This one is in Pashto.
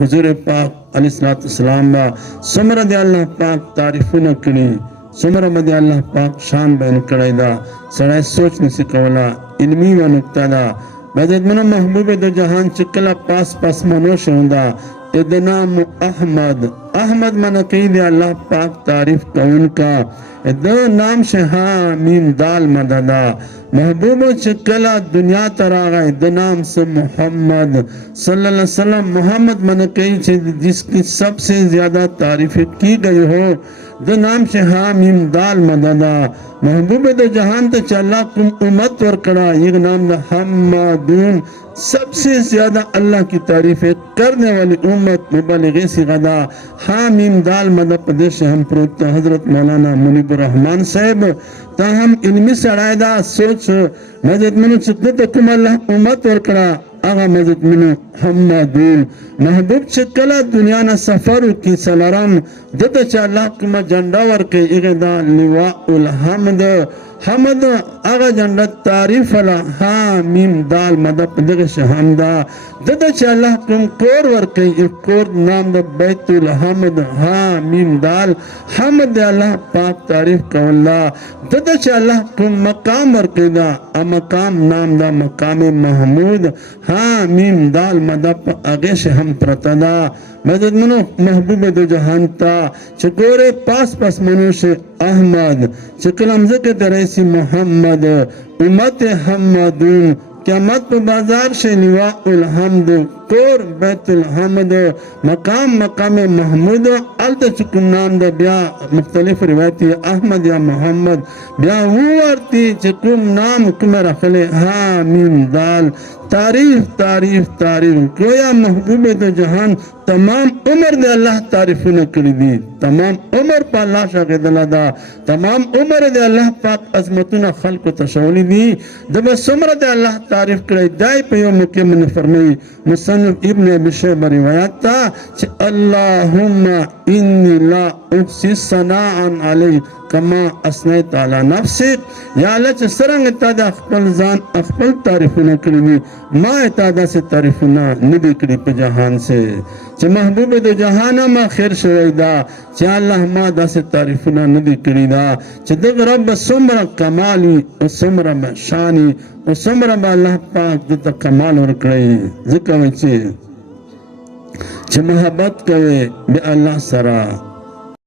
حضور پاک علیہ السلام با سمره دی الله پاک تعریفونه کړي، سمره دی الله پاک شان بیان کړی دا سړی سوچ نسی کولا. علمی و نکته دا بجد منو محبوب دو جهان چې کله پاس منو شوندا ادنام احمد احمد من کئی دی اللہ پاک تعریف کون کا دو نام شہا میم دال مددا محبوب چکلا دنیا تراغا دو نام سے محمد صلی اللہ علیہ وسلم محمد من کئی جس کی سب سے زیادہ تعریف کی گئی ہو دو نام شہا میم دال مددا محبوب دو جہان تا چلا کم امت ورکڑا یہ نام دا حمدون سب سے زیادہ اللہ کی تعریفیں کرنے والی امت مبلغی سی غدا حامیم دال مدہ پردیش ہم پروتا حضرت مولانا منیب الرحمن صاحب تاہم علمی سڑائدہ سوچ مجد منو چکتا کم اللہ امت ورکڑا آغا مجد منو حمدون محبوب چکلا دنیا نا سفر کی سلارم دتا چا اللہ کم جنڈا ورکے اغدا لواء الحمد حمد آغا جنڈت تعریف اللہ حامیم دال مدد پدغش حمدہ دتا چا اللہ کم کور ورکی کور نام دا بیت الحمد حامیم دال حمد اللہ پاک تعریف کو اللہ دتا چا اللہ کم مقام ورکی دا مقام نام دا مقام محمود حامیم دال مدد اغیش ہم پرتدا مدد منو محبوب دو جہان تا چکورے پاس منوش احمد چکل حمزہ کے تریسی محمد امت حمدون قیامت پہ بازار سے لواء الحمد کور بیت الحمد مقام محمود علت چکم نام دا بیا مختلف روایتی احمد یا محمد بیا ہوارتی چکم نام کم رخلے حامیم دال تعریف گویا محبوب دو جہان تمام عمر دے اللہ تعریفوں کری دی تمام عمر پا اللہ شاقید اللہ دا تمام عمر دے اللہ پاک عظمتنا خلق و تشولی دی دب سمر دے اللہ تعریف کری دائی پہ یوم مکیم نے فرمائی مصنف ابن ابی شیبہ روایت تا چھ اللہم انی لا احسی ثناء علی کما اسنیت علی نفسک یا اللہ چھ سرنگ اتادا اخپل زان اخپل تعریفنا کری دی ما اتادا سے تعریفنا نبی کری پہ جہان سے چھ محبوب دو جہانا ما خیر شوئی دا چھ اللہ ما دا سے تعریفنا ندی کری دا چھ دگ رب سمر کمالی و سمر شانی و سمر با اللہ پاک دیتا کمال ورکڑی ذکر وچے چھ محبت کوئے بے اللہ سرا